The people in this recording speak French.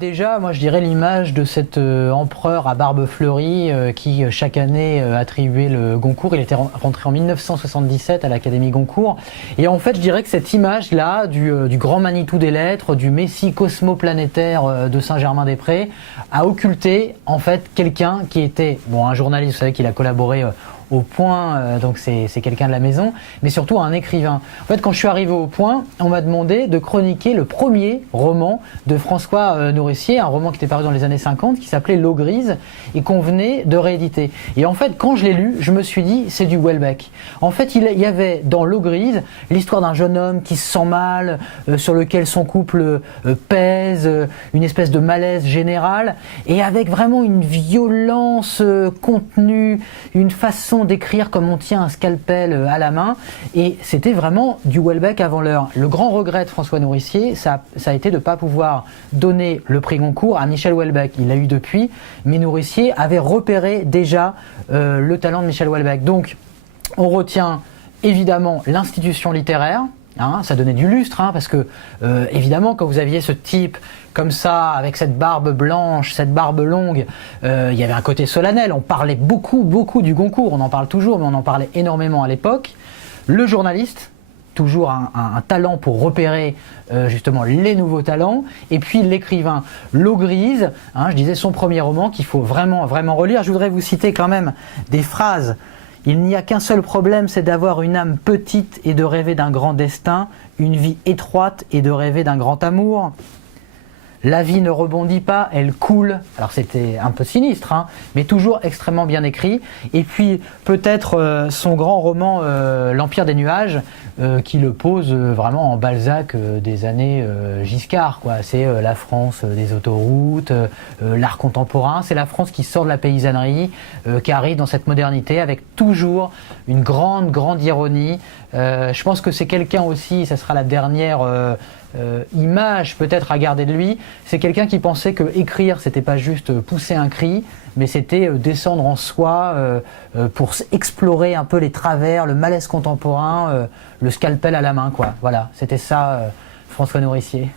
Déjà, moi je dirais l'image de cet empereur à barbe fleurie qui chaque année attribuait le Goncourt. Il était rentré en 1977 à l'Académie Goncourt. Et en fait, je dirais que cette image-là du grand Manitou des lettres, du messie cosmoplanétaire de Saint-Germain-des-Prés, a occulté en fait quelqu'un qui était, bon, un journaliste, vous savez qu'il a collaboré au Point, donc c'est quelqu'un de la maison, mais surtout un écrivain. En fait, quand je suis arrivé au Point, on m'a demandé de chroniquer le premier roman de François Nourricier, un roman qui était paru dans les années 50, qui s'appelait L'eau grise, et qu'on venait de rééditer. Et en fait, quand je l'ai lu, je me suis dit, c'est du Houellebecq. En fait, il y avait dans L'eau grise l'histoire d'un jeune homme qui se sent mal, sur lequel son couple pèse, une espèce de malaise général, et avec vraiment une violence contenue, une façon d'écrire comme on tient un scalpel à la main, et c'était vraiment du Houellebecq avant l'heure. Le grand regret de François Nourricier, ça a été de ne pas pouvoir donner le prix Goncourt à Michel Houellebecq. Il l'a eu depuis, mais Nourricier avait repéré déjà le talent de Michel Houellebecq. Donc on retient évidemment l'institution littéraire. Ça donnait du lustre, parce que évidemment quand vous aviez ce type comme ça, avec cette barbe blanche, cette barbe longue, il y avait un côté solennel. On parlait beaucoup du Goncourt, on en parle toujours, mais on en parlait énormément à l'époque. Le journaliste, toujours un talent pour repérer justement les nouveaux talents, et puis l'écrivain. L'eau grise, je disais son premier roman qu'il faut vraiment relire. Je voudrais vous citer quand même des phrases. Il n'y a qu'un seul problème, c'est d'avoir une âme petite et de rêver d'un grand destin, une vie étroite et de rêver d'un grand amour. La vie ne rebondit pas, elle coule. Alors c'était un peu sinistre, mais toujours extrêmement bien écrit. Et puis peut-être son grand roman L'Empire des nuages, qui le pose vraiment en Balzac des années Giscard, quoi. C'est la France des autoroutes, l'art contemporain. C'est la France qui sort de la paysannerie, qui arrive dans cette modernité avec toujours une grande ironie. Je pense que c'est quelqu'un aussi, ça sera la dernière image peut-être à garder de lui, c'est quelqu'un qui pensait que écrire c'était pas juste pousser un cri, mais c'était descendre en soi pour explorer un peu les travers, le malaise contemporain, le scalpel à la main, quoi. Voilà, c'était ça François Nourricier.